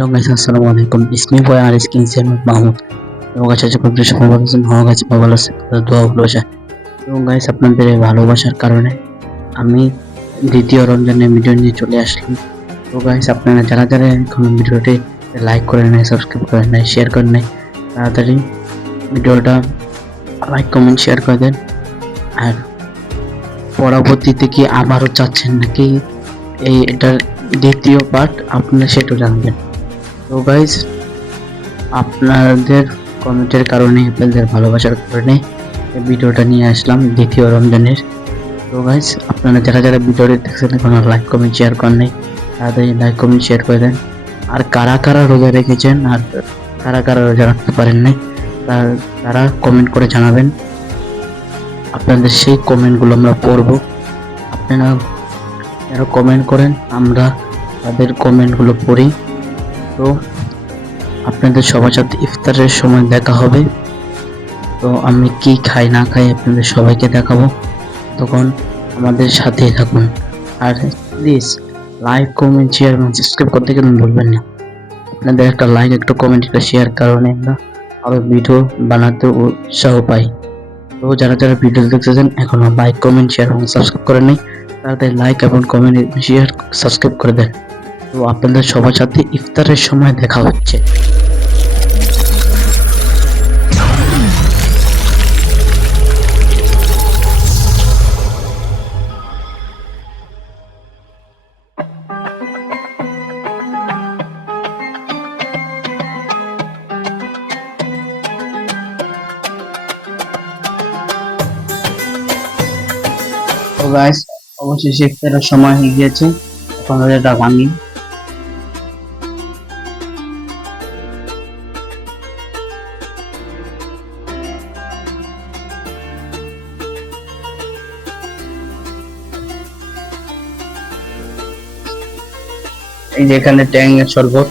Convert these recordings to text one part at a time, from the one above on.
Hello guys, আসসালামু আলাইকুম। ইসমি বয় আর skin same Mahmud. এবং গাইস আজকে খুব বেশি ভালো আছেন, ভালো গাইস ভালো আছে, দোয়া ভালোবাসা। এবং গাইস আপনাদের এই ভালোবাসার কারণে আমি দ্বিতীয় রমজানের ভিডিও নিয়ে চলে আসলাম। তো গাইস আপনারা যারা যারা এখন ভিডিওটি লাইক করে নাই, সাবস্ক্রাইব করে নাই, শেয়ার করে নাই, তাড়াতাড়ি ভিডিওটা লাইক কমেন্ট শেয়ার করে দেন। আর পরবর্তীতে কি আবারও চাচ্ছেন নাকি এটার দ্বিতীয় পার্ট, আপনারা সেটা জানবেন। তো গাইস আপনাদের কমেন্টের কারণে, আপনাদের ভালোবাসার কারণে এই ভিডিওটা নিয়ে আসলাম দ্বিতীয় রমজানের। তো গাইস আপনারা যারা যারা ভিডিওটি দেখছেন এখন লাইক কমেন্ট শেয়ার করেন নাই, তাড়াতাড়ি লাইক কমেন্ট শেয়ার করে দেন। আর কারা কারা রোজা রেখেছেন আর কারা কারা রোজা রাখতে পারেন নাই তারা কমেন্ট করে জানাবেন। আপনাদের সেই কমেন্টগুলো আমরা পড়বো। আপনারা যারা কমেন্ট করেন আমরা তাদের কমেন্টগুলো পড়ি। তো আপনাদের সবার সাথে ইফতারের সময় দেখা হবে। তো আমি কি খাই না খাই আপনাদের সবাইকে দেখাবো, তখন আমাদের সাথেই থাকুন। আর প্লিজ লাইক কমেন্ট শেয়ার এবং সাবস্ক্রাইব করতে কিন্তু ভুলবেন না। আপনাদের একটা লাইক, একটা কমেন্ট, একটা শেয়ার কারণে আমরা আরো ভিডিও বানাতে উৎসাহ পাই। তো যারা যারা ভিডিও দেখতেছেন এখনো লাইক কমেন্ট শেয়ার এবং সাবস্ক্রাইব করেন নাই, তাড়াতাড়ি লাইক এবং কমেন্ট শেয়ার সাবস্ক্রাইব করে দেন। তো আপনাদের সবার সাথে ইফতারের সময় দেখা হচ্ছে। তো গাইস অবশেষে ইফতারের সময় হয়ে গিয়েছে, এখন এটা ভাঙি। এই যে এখানে ট্যাংয়ের শরবত,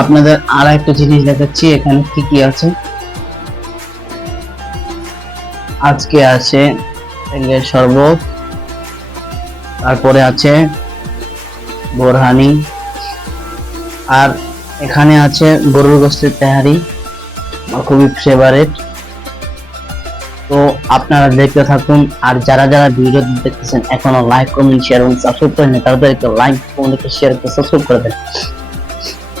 আপনাদের আর একটা জিনিস দেখাচ্ছি এখানে কি কি আছে। আজকে আছে ট্যাংয়ের শরবত, তারপরে আছে বোরহানি, আর এখানে আছে গরুর গোশতের তেহারি, আমার খুবই ফেভারিট। তো আপনারা দেখতে থাকুন। আর যারা যারা ভিডিও দেখতেছেন এখনো লাইক কমেন্ট শেয়ার এবং সাবস্ক্রাইব করেন তাদের একটু লাইক কমেন্ট শেয়ার করে সাবস্ক্রাইব করে দেন।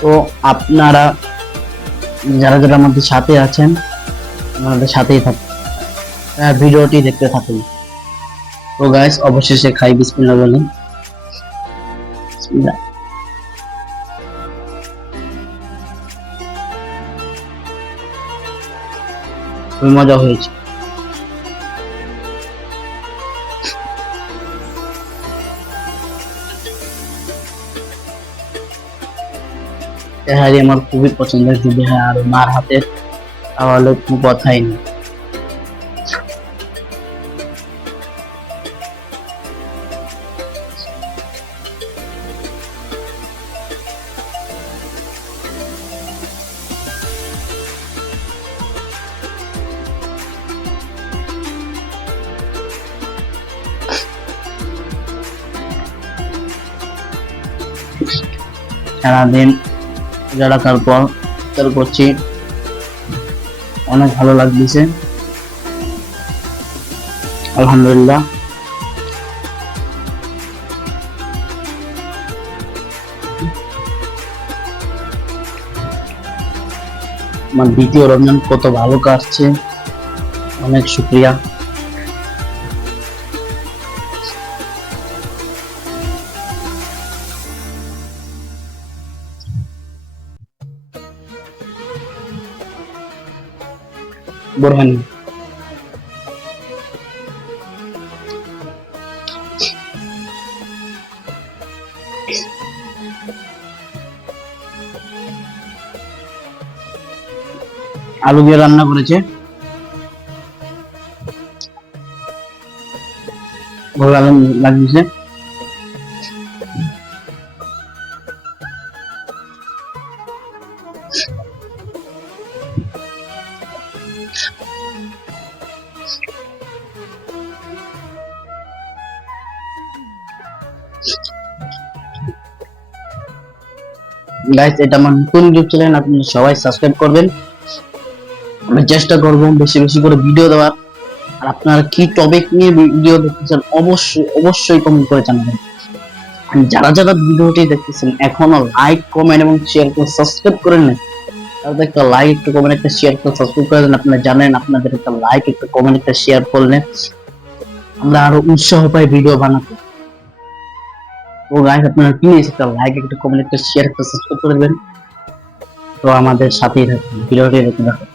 তো আপনারা যারা যারা আমাদের সাথে আছেন আমাদের সাথেই থাকুন, ভিডিওটি দেখতে থাকুন। তো গাইস অবশেষে খাই, বিসমিল্লাহ বলেন। বিসমিল্লাহ। খুবই মজা হয়েছে। তেহারি আমার খুবই পছন্দের, যদি হ্যাঁ আর মার হাতের তাহলে কোনো কথাই নেই। সারাদিন রোজা রাখার পর ইফতার করছি, অনেক ভালো লাগতেছে আলহামদুলিল্লাহ। আমার দ্বিতীয় রমজান কত ভালো কাটছে, অনেক শুক্রিয়া। বোরহানি আলু দিয়ে রান্না করেছে, ভালো লাগছে। গাইস এটা আমার নতুন ইউটিউব চ্যানেল, আপনারা সবাই সাবস্ক্রাইব করবেন। আমি চেষ্টা করব বেশি বেশি করে ভিডিও দেওয়ার। আর আপনারা কি টপিক নিয়ে ভিডিও দেখতে চান অবশ্যই অবশ্যই কমেন্ট করে জানাবেন। আর যারা যারা ভিডিওটি দেখতেছেন এখনো লাইক কমেন্ট এবং শেয়ার করে সাবস্ক্রাইব করেন না, তাহলে একটা লাইক একটা কমেন্ট একটা শেয়ার করে সাবস্ক্রাইব করে দেন। আপনারা জানেন আপনাদের একটা লাইক একটা কমেন্ট একটা শেয়ার করলে আমরা আরো উৎসাহ পাই ভিডিও বানাতে। তো গাইস আপনারা প্লিজ একটা লাইক একটা কমেন্ট একটা শেয়ার একটা সাবস্ক্রাইব করে দেবেন। তো আমাদের সাথেই থাকুন, ভিডিওটি দেখতে থাকুন।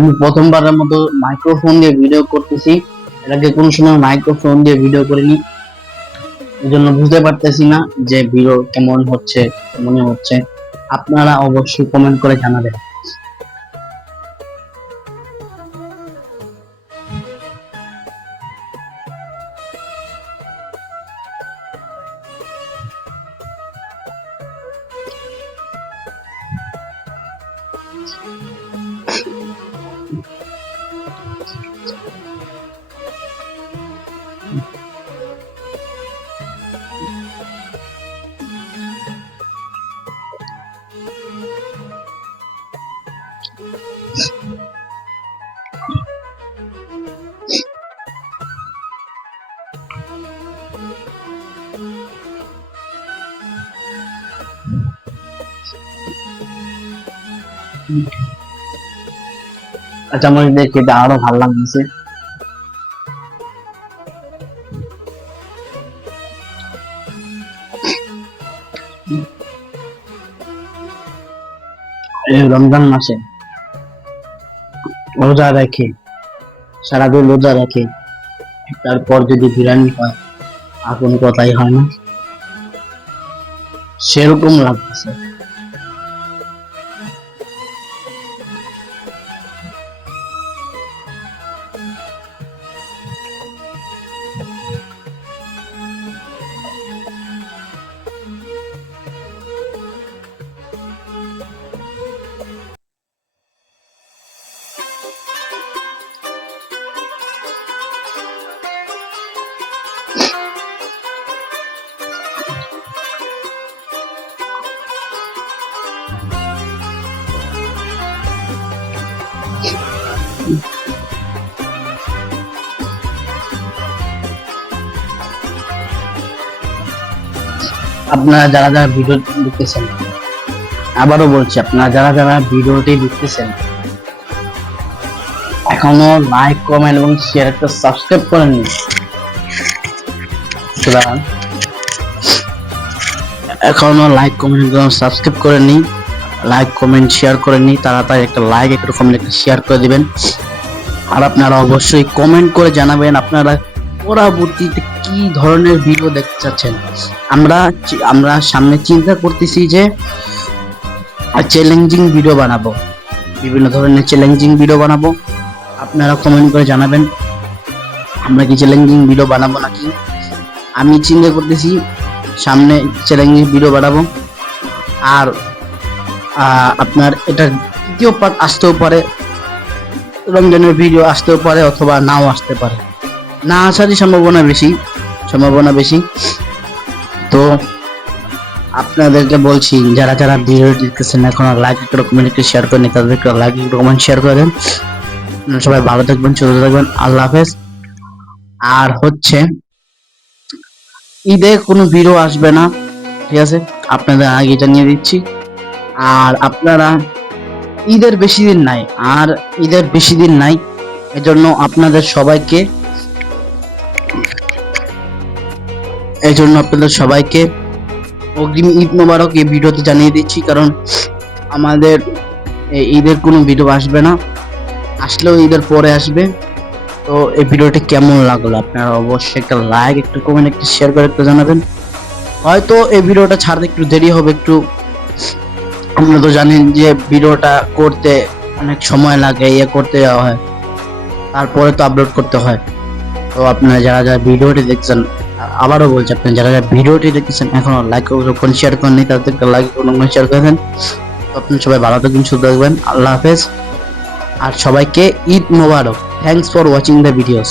আমি প্রথমবারের মতো মাইক্রোফোন দিয়ে ভিডিও করতেছি, এর আগে কোনো সময় মাইক্রোফোন দিয়ে ভিডিও করিনি, এই জন্য বুঝতে পারতেছি না যে ভিডিও কেমন হচ্ছে মনে হচ্ছে। আপনারা অবশ্যই কমেন্ট করে জানাবেন। আচ্ছা আমার দেখে এটা আরো ভালো লাগছে। এই রমজান মাসে রোজা রেখে সারাদিন রোজা রেখে তারপর যদি বিরিয়ানি হয় আর কোনো কথাই হয় না, সেরকম লাগতেছে। আপনারা যারা যারা ভিডিও দেখতেছেন, আবারও বলছি আপনারা যারা যারা ভিডিওটি দেখতেছেন এখনো লাইক কমেন্ট এবং শেয়ার একটা সাবস্ক্রাইব করেননি, এখনো লাইক কমেন্ট এবং সাবস্ক্রাইব করেননি, লাইক কমেন্ট শেয়ার করেননি, তাড়াতাড়ি একটা লাইক একটা কমেন্ট একটা শেয়ার করে দিবেন। আর আপনারা অবশ্যই কমেন্ট করে জানাবেন আপনারা পরবর্তীতে কি ধরনের ভিডিও দেখতে চাচ্ছেন। আমরা সামনে চিন্তা করতেছি যে চ্যালেঞ্জিং ভিডিও বানাবো, বিভিন্ন ধরনের চ্যালেঞ্জিং ভিডিও বানাবো। আপনারা কমেন্ট করে জানাবেন আমরা কি চ্যালেঞ্জিং ভিডিও বানাবো নাকি। আমি চিন্তা করতেছি সামনে চ্যালেঞ্জিং ভিডিও বানাবো। আর আপনার এটা দ্বিতীয় পার্ট আসতেও পারে, রমজানের ভিডিও আসতেও পারে অথবা নাও আসতে পারে, না আসারই সম্ভাবনা বেশি। তো আপনাদেরকে বলছি যারা যারা ভিডিও দেখতেছেন এখন লাইক একটা কমেন্ট শেয়ার করেন, তাদেরকে লাইক একটা কমেন্ট শেয়ার করে দেন। সবাই ভালো থাকবেন, সুস্থ থাকবেন, আল্লাহ হাফেজ। আর হচ্ছে ঈদে কোনো ভিডিও আসবে না, ঠিক আছে, আপনাদের আগে জানিয়ে দিচ্ছি। আর আপনারা ঈদের বেশি দিন নাই, আর ঈদের বেশি দিন নাই, এজন্য আপনাদের সবাইকে অগ্রিম ঈদ মোবারক এই ভিডিওতে জানিয়ে দিচ্ছি। কারণ আমাদের এই ঈদের কোনো ভিডিও আসবে না, আসলেও ঈদের পরে আসবে। তো এই ভিডিওটি কেমন লাগলো আপনারা অবশ্যই একটা লাইক, একটা কমেন্ট, একটা শেয়ার করে একটু জানাবেন। হয়তো এই ভিডিওটা ছাড়তে একটু দেরি হবে, একটু আপনারা তো জানেন যে ভিডিওটা করতে অনেক সময় লাগে, করতে যাওয়া হয়, তারপরে তো আপলোড করতে হয়। তো আপনারা যারা যারা ভিডিওটি দেখছেন, আবারও বলছি, আপনারা যারা যারা ভিডিওটি দেখছেন এখনো লাইক করুন, শেয়ার করেননি, তাদেরকে লাইক করুন, শেয়ার করে দেন। তো আপনারা সবাই ভালো থাকবেন, সুস্থ থাকবেন, আল্লাহ হাফেজ। আর সবাইকে ঈদ মোবারক। Thanks for watching the videos.